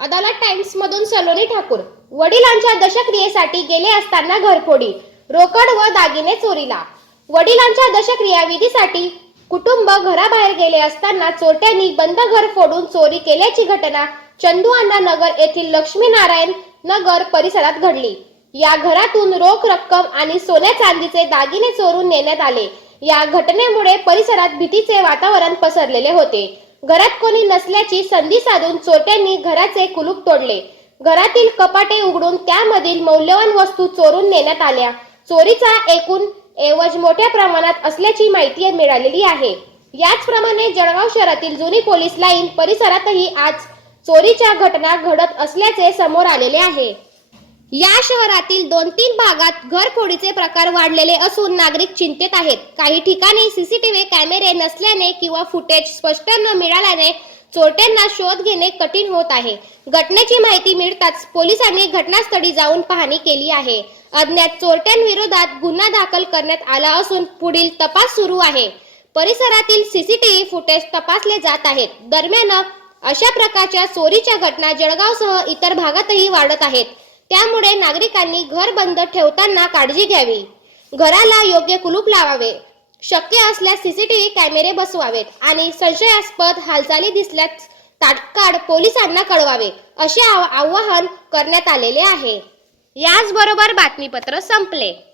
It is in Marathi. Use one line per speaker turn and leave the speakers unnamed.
अदालत टाइम्स मधून सलोनी ठाकूर वडिलांच्या दशक्रियेसाठी गेले असताना घरफोडी रोकड व दागिने चोरीला. वडिलांच्या दशक्रिया विधीसाठी कुटुंब घराबाहेर गेले असताना चोरट्यांनी बंद घर फोडून चोरी केल्याची घटना चंदू अण्णा नगर येथील लक्ष्मीनारायण नगर परिसरात घडली. या घरातून रोख रक्कम आणि सोन्या चांदीचे दागिने चोरून नेण्यात आले. या घटनेमुळे परिसरात भीतीचे वातावरण पसरलेले होते. घरात कोणी नसल्याची संधी साधून चोरट्यांनी घराचे कुलूप तोडले. घरातील कपाटे उघडून त्यामधील मौल्यवान वस्तू चोरून नेण्यात आल्या. चोरीचा एकूण एवज मोठ्या प्रमाणात असल्याची माहिती मिळालेली आहे. याचप्रमाणे जळगाव शहरातील जुनी पोलीस लाईन परिसरातही आज चोरीच्या घटना घडत असल्याचे समोर आलेले आहे. या शहरातील दोन तीन भागात घरफोडीचे प्रकार वाढलेले असून नागरिक चिंतेत आहेत. काही ठिकाणी सीसीटीव्ही कॅमेरे नसल्याने किंवा फुटेज स्पष्ट न मिळाल्याने चोरट्यांना शोध घेणे कठीण होत आहे. घटनेची माहिती मिळताच पोलिसांनी घटनास्थळी जाऊन पाहणी केली आहे. अज्ञात चोरट्यांविरोधात गुन्हा दाखल करण्यात आला असून पुढील तपास सुरू आहे. परिसरातील सीसीटीव्ही फुटेज तपासले जात आहेत. दरम्यान अशा प्रकारच्या चोरीच्या घटना जळगावसह इतर भागातही वाढत आहेत. त्यामुळे नागरिकांनी घर बंद ठेवताना काळजी घ्यावी. घराला योग्य कुलूप लावावे. शक्य असल्यास सीसीटीव्ही कॅमेरे बसवावेत आणि संशयास्पद हालचाली दिसल्यास तात्काळ पोलिसांना कळवावे असे आव- आवाहन करण्यात आलेले आहे. याचबरोबर बातमीपत्र संपले.